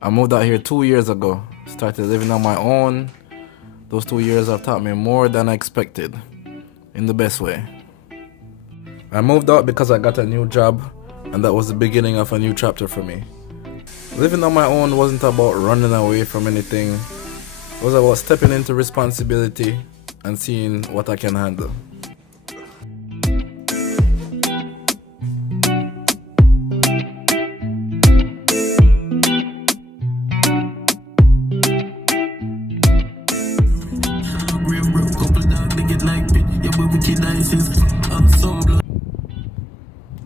I moved out here 2 years ago. Started living on my own. Those 2 years have taught me more than I expected, in the best way. I moved out because I got a new job, and that was the beginning of a new chapter for me. Living on my own wasn't about running away from anything. It was about stepping into responsibility and seeing what I can handle.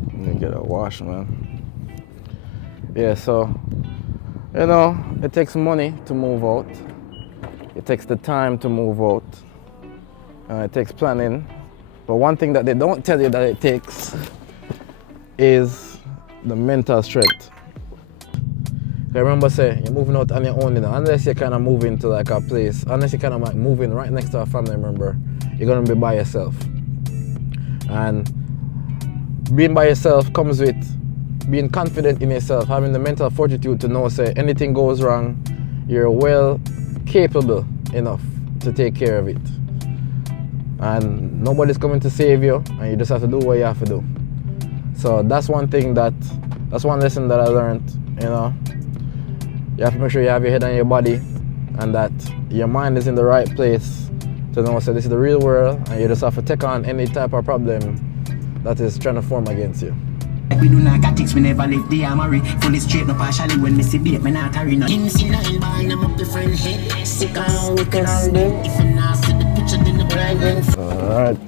Let me get a wash, man. Yeah, so, it takes money to move out. It takes the time to move out. It takes planning. But one thing that they don't tell you that it takes is the mental strength. I remember saying, you're moving out on your own, unless you're kind of moving to like a place, unless you're kind of like moving right next to a family member, you're going to be by yourself. And being by yourself comes with being confident in yourself, having the mental fortitude to know, say, anything goes wrong, you're well capable enough to take care of it. And nobody's coming to save you, and you just have to do what you have to do. So that's one lesson that I learned, You have to make sure you have your head on your body and that your mind is in the right place to know, so this is the real world, and you just have to take on any type of problem that is trying to form against you. We do narcotics, we never leave the armory. Fully straight, no partially, when we see bait, me not hurry. No insane, ball them up the front head. Sick and wicked on them. If you not see the picture, then the blind them. Alright,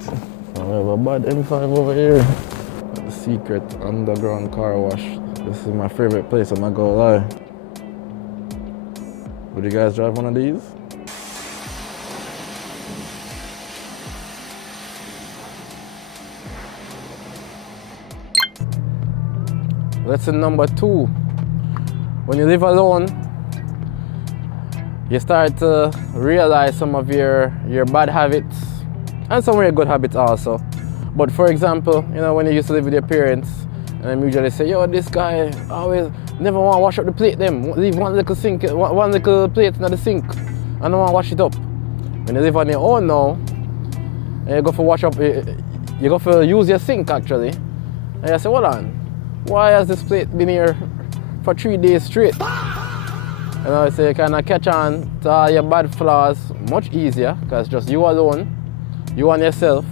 we have a bad M5 over here. The secret underground car wash. This is my favorite place, I'm not gonna lie. Would you guys drive one of these? Lesson number 2. When you live alone, you start to realize some of your bad habits and some of your good habits also. But for example, when you used to live with your parents, and them usually say, yo, this guy always never want to wash up the plate them. Leave one little plate in the sink and don't want to wash it up. When you live on your own now, and you go for wash up, you go for use your sink actually, and you say, hold on, why has this plate been here for 3 days straight? So you kind of catch on to all your bad flaws much easier, because just you alone, you and yourself,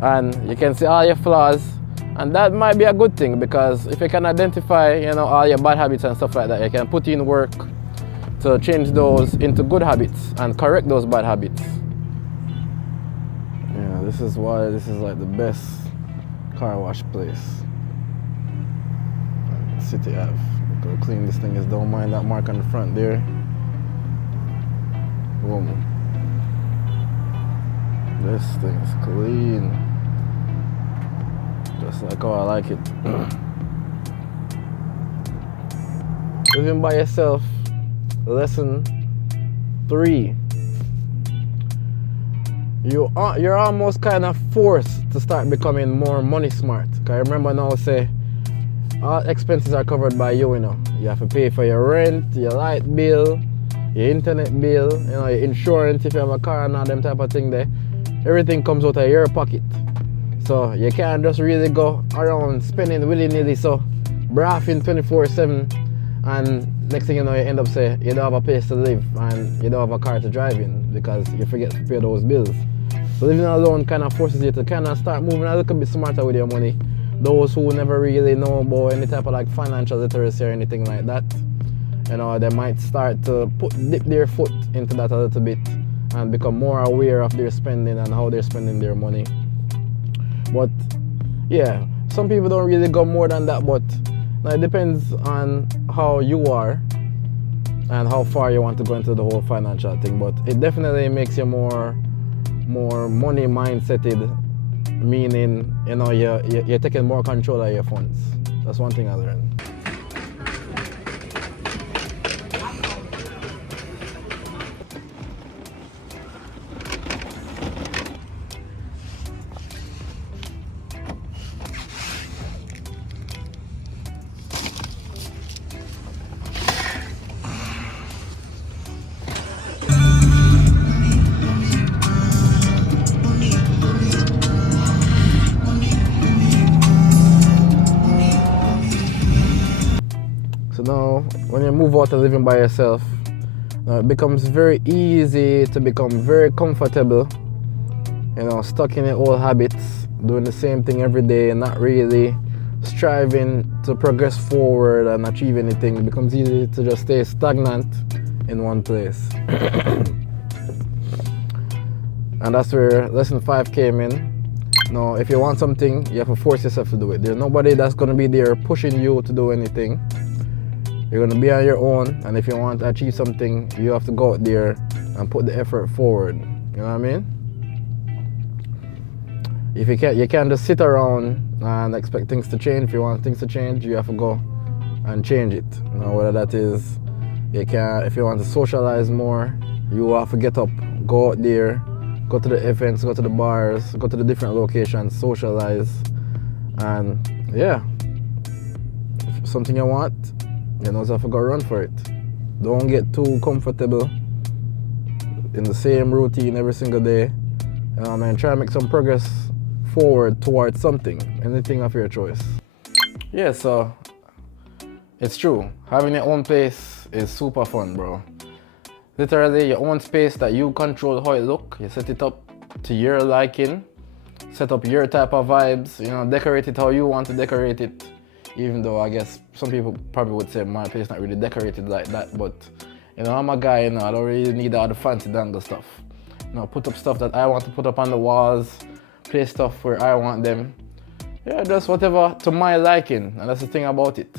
and you can see all your flaws. And that might be a good thing, because if you can identify, all your bad habits and stuff like that, you can put in work to change those into good habits and correct those bad habits. Yeah, this is why this is like the best car wash place. City Ave. Go clean this thing. Don't mind that mark on the front there. Boom. This thing's clean. Just like how I like it. Living by yourself. Lesson 3. You're almost kind of forced to start becoming more money smart. Cause I remember now say, all expenses are covered by you, You have to pay for your rent, your light bill, your internet bill, your insurance if you have a car and all them type of thing there. Everything comes out of your pocket. So you can't just really go around spending willy-nilly, so braffing 24/7, and next thing you know, you end up saying you don't have a place to live and you don't have a car to drive in because you forget to pay those bills. So living alone kind of forces you to kind of start moving a little bit smarter with your money. Those who never really know about any type of like financial literacy or anything like that, they might start to dip their foot into that a little bit and become more aware of their spending and how they're spending their money. But yeah, some people don't really go more than that, but now it depends on how you are and how far you want to go into the whole financial thing. But it definitely makes you more money mindseted, meaning you're taking more control of your funds. That's one thing I learned. when you move out and living by yourself, it becomes very easy to become very comfortable, stuck in your old habits, doing the same thing every day and not really striving to progress forward and achieve anything. It becomes easy to just stay stagnant in one place. And that's where lesson 5 came in. Now, if you want something, you have to force yourself to do it. There's nobody that's going to be there pushing you to do anything. You're going to be on your own, and if you want to achieve something, you have to go out there and put the effort forward. You know what I mean? If you can't just sit around and expect things to change. If you want things to change, you have to go and change it. Whether that is, if you want to socialize more, you have to get up, go out there, go to the events, go to the bars, go to the different locations, socialize, and yeah, if something you want, you have to go run for it. Don't get too comfortable in the same routine every single day. And try to make some progress forward towards something, anything of your choice. Yeah, so it's true. Having your own place is super fun, bro. Literally your own space that you control how it look. You set it up to your liking, set up your type of vibes, decorate it how you want to decorate it. Even though I guess some people probably would say my place not really decorated like that, but I'm a guy, I don't really need all the fancy dangle stuff. Put up stuff that I want to put up on the walls, place stuff where I want them. Yeah, just whatever to my liking, and that's the thing about it.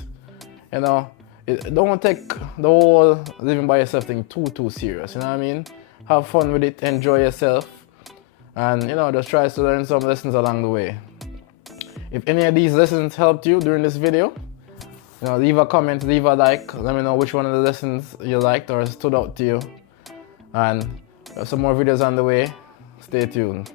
Don't take the whole living by yourself thing too serious, you know what I mean? Have fun with it, enjoy yourself, and just try to learn some lessons along the way. If any of these lessons helped you during this video, leave a comment, leave a like, let me know which one of the lessons you liked or stood out to you. And some more videos on the way. Stay tuned.